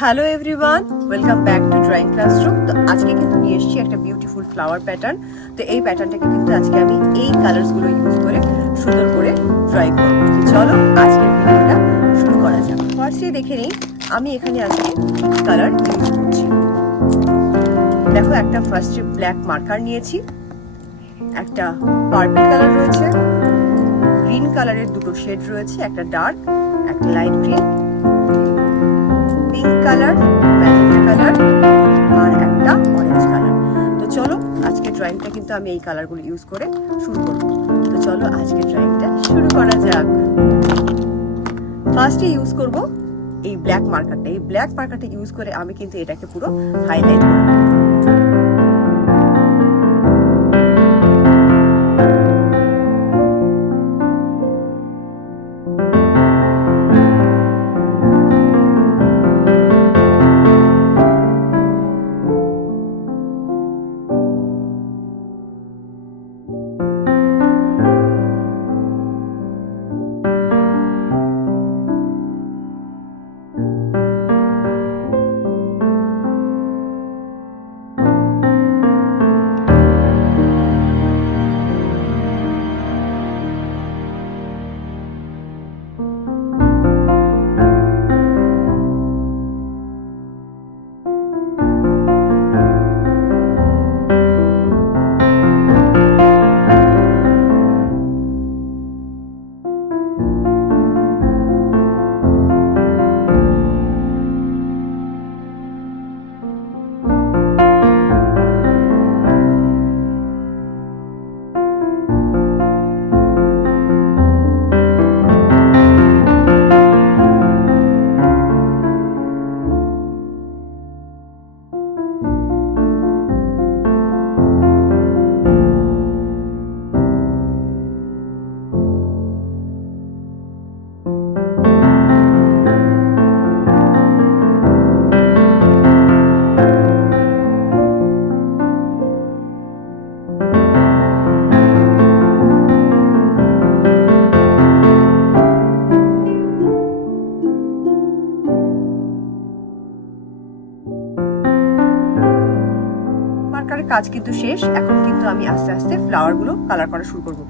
Hello everyone, welcome back to drawing classroom. তো আজকে কিন্তু নিয়ে এসেছি একটা বিউটিফুল ফ্লাওয়ার প্যাটার্ন। তো এই প্যাটার্নটাকে কিন্তু আজকে আমি এই কালার্সগুলো ইউজ করে সুন্দর করে ড্রয়িং করব। তো চলো আজকের ভিডিওটা শুরু করা যাক। ফার্স্টে দেখে নিই আমি এখানে আজকে কালার ইউজ করছি। দেখো, একটা ফার্স্টে ব্ল্যাক মার্কার নিয়েছি, একটা পার্পল কালার রয়েছে, গ্রিন কালারের দুটো শেড রয়েছে, একটা ডার্ক, একটা light green, pink colour, magenta colour আর একটা অরেঞ্জ কালার। তো চলো আজকে ড্রয়িংটা কিন্তু আমি এই কালারগুলো ইউজ করে শুরু করব। তো চলো আজকে ড্রয়িংটা শুরু করা যাক। ফার্স্টে ইউজ করব এই ব্ল্যাক মার্কারটা। এই ব্ল্যাক মার্কারটা ইউজ করে আমি কিন্তু এটাকে পুরো হাইলাইট করব। কাজ কিন্তু শেষ। এখন কিন্তু আমি আস্তে আস্তে ফ্লাওয়ার গুলো কালার করা শুরু করব।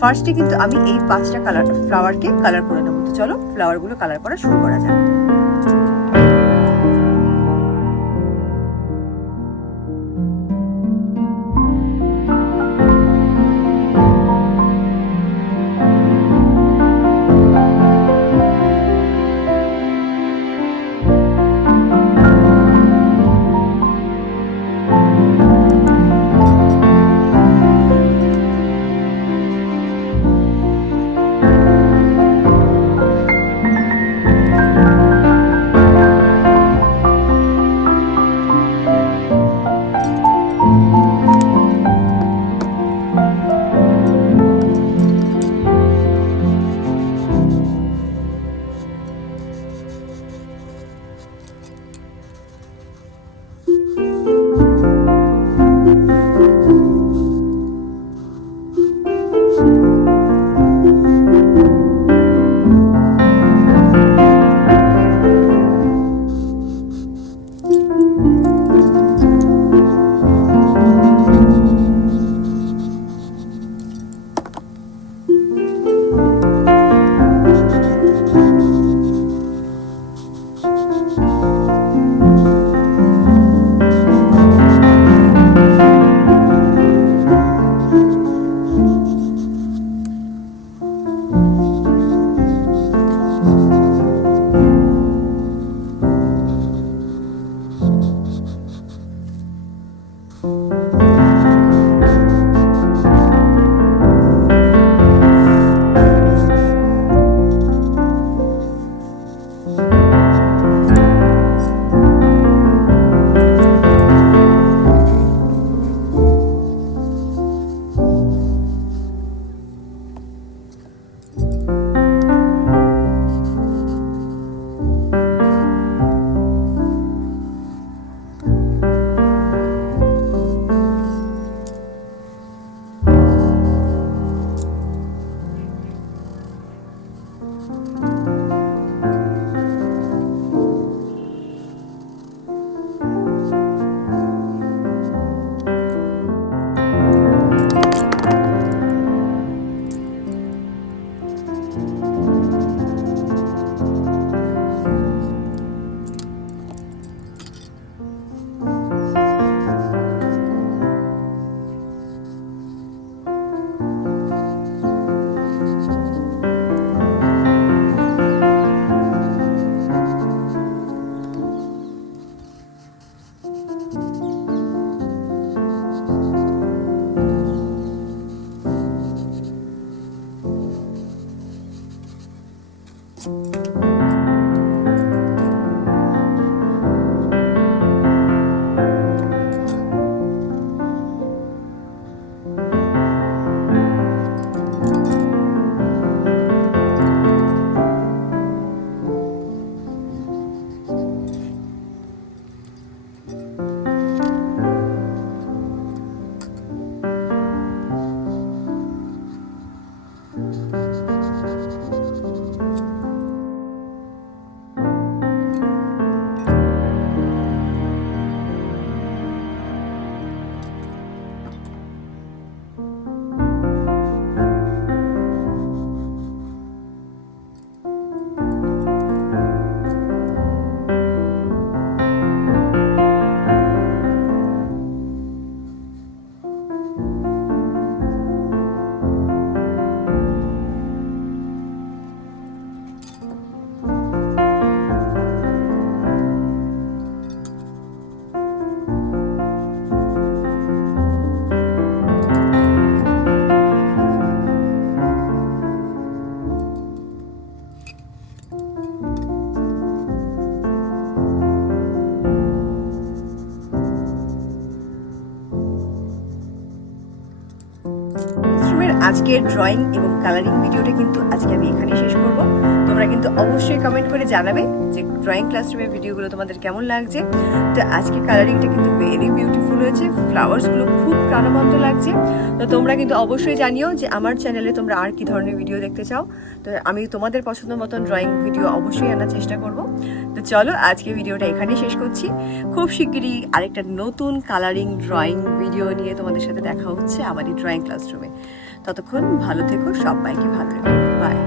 ফার্স্টে কিন্তু আমি এই 5টা কালার ফ্লাওয়ারকে কালার করে নেব। তো চলো ফ্লাওয়ার গুলো কালার করা শুরু করা যাক। আজকের ড্রয়িং এবং কালারিং ভিডিওটা কিন্তু আজকে আমি এখানেই শেষ করব। তোমরা কিন্তু অবশ্যই কমেন্ট করে জানাবে যে ড্রয়িং ক্লাসরুমের ভিডিওগুলো তোমাদের কেমন লাগছে। তো আজকে কালারিংটা কিন্তু ভেরি বিউটিফুল হয়েছে, ফ্লাওয়ার্সগুলো খুব প্রাণবন্ত লাগছে। তো তোমরা কিন্তু অবশ্যই জানিও যে আমার চ্যানেলে তোমরা আর কি ধরনের ভিডিও দেখতে চাও। তো আমি তোমাদের পছন্দ মতন ড্রয়িং ভিডিও অবশ্যই আনার চেষ্টা করব। তো চলো আজকে ভিডিওটা এখানেই শেষ করছি। খুব শিগগিরই আরেকটা নতুন কালারিং ড্রয়িং ভিডিও নিয়ে তোমাদের সাথে দেখা হচ্ছে আমার এই ড্রয়িং ক্লাসরুমে। ততক্ষণ ভালো থেকো, সবাইকে ভালো রেখো, বাই।